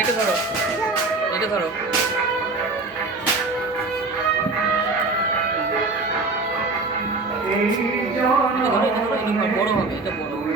এটা ধরো, এটা ধরো। বড় হবে, এটা বড় হবে।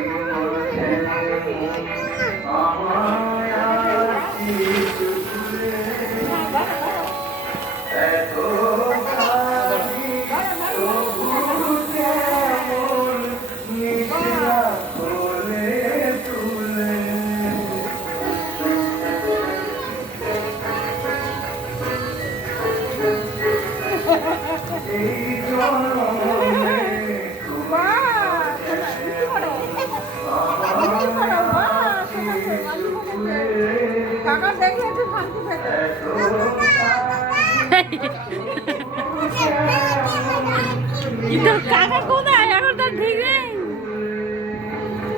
কিন্তু কাকা কোথায় এখন তো ঠিক নেই।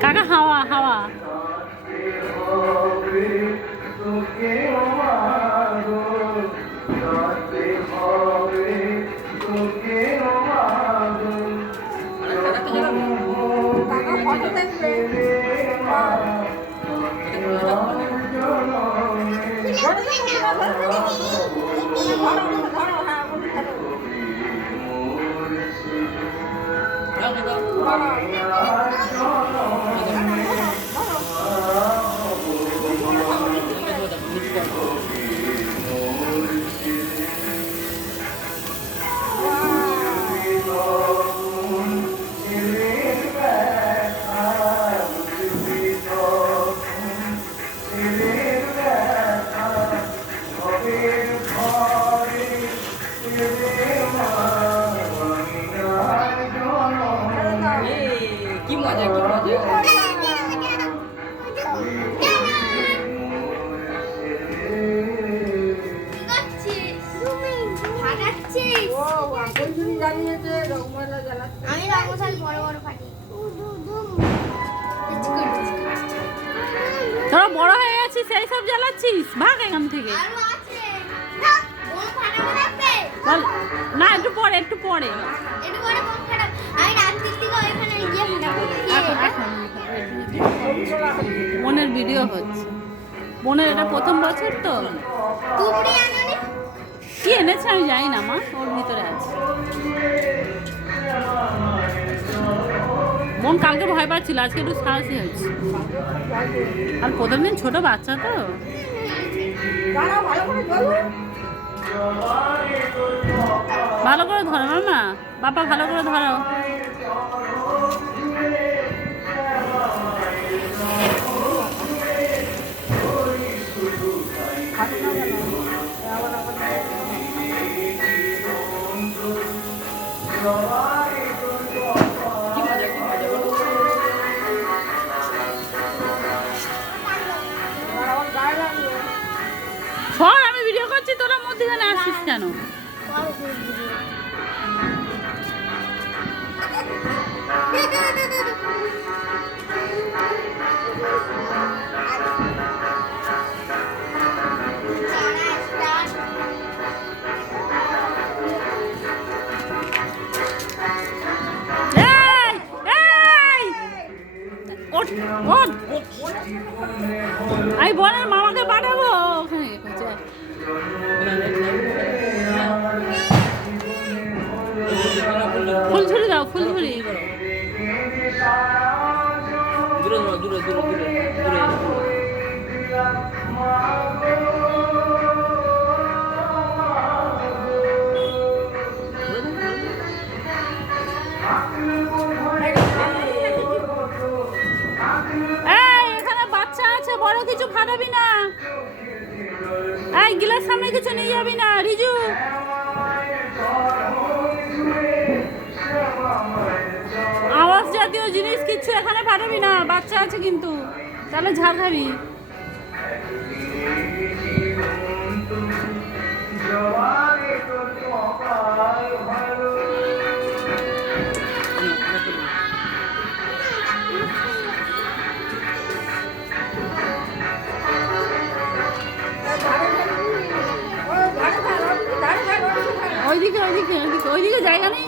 কাকা হাওয়া হাওয়া কি মজা, কি মজা। তোরা বড় হয়ে গেছিস, সেই সব জ্বালাচ্ছিস, ভাগ এখান থেকে। না একটু পরে, একটু পরে। বোনের ভিডিও হচ্ছে, বোনের এটা প্রথম বছর তো। কি এনেছে আমি জানি না, মা ওর ভিতরে আছে। বোন কালকে ভয় পাচ্ছিল, আজকে একটু সাহসী হয়েছে। আর প্রথম দিন ছোট বাচ্চা তো। ভালো করে ধরো মামা, বাবা ভালো করে ধরো। আমি ভিডিও করছি, তোরা মধ্যখানে আসিস কেন? আমি বোনের মামাকে পাঠাবো ওখানে। ফুলঝুরি দাও, ফুলঝুরি। দূরে দূরে দূরে দূরে দূরে। এখানে বাচ্চা আছে, বড় কিছু ফাটাবি না। এই গিলাস সামনে কিছু নিয়ে যাবি না, রিজু। আওয়াজ জাতীয় দিচ্ছ, এখানে ফাটাবি না, বাচ্চা আছে কিন্তু, তাহলে ঝাল খাবি। ওইদিকে ওইদিকে ওইদিকে ওইদিকে জায়গা নেই।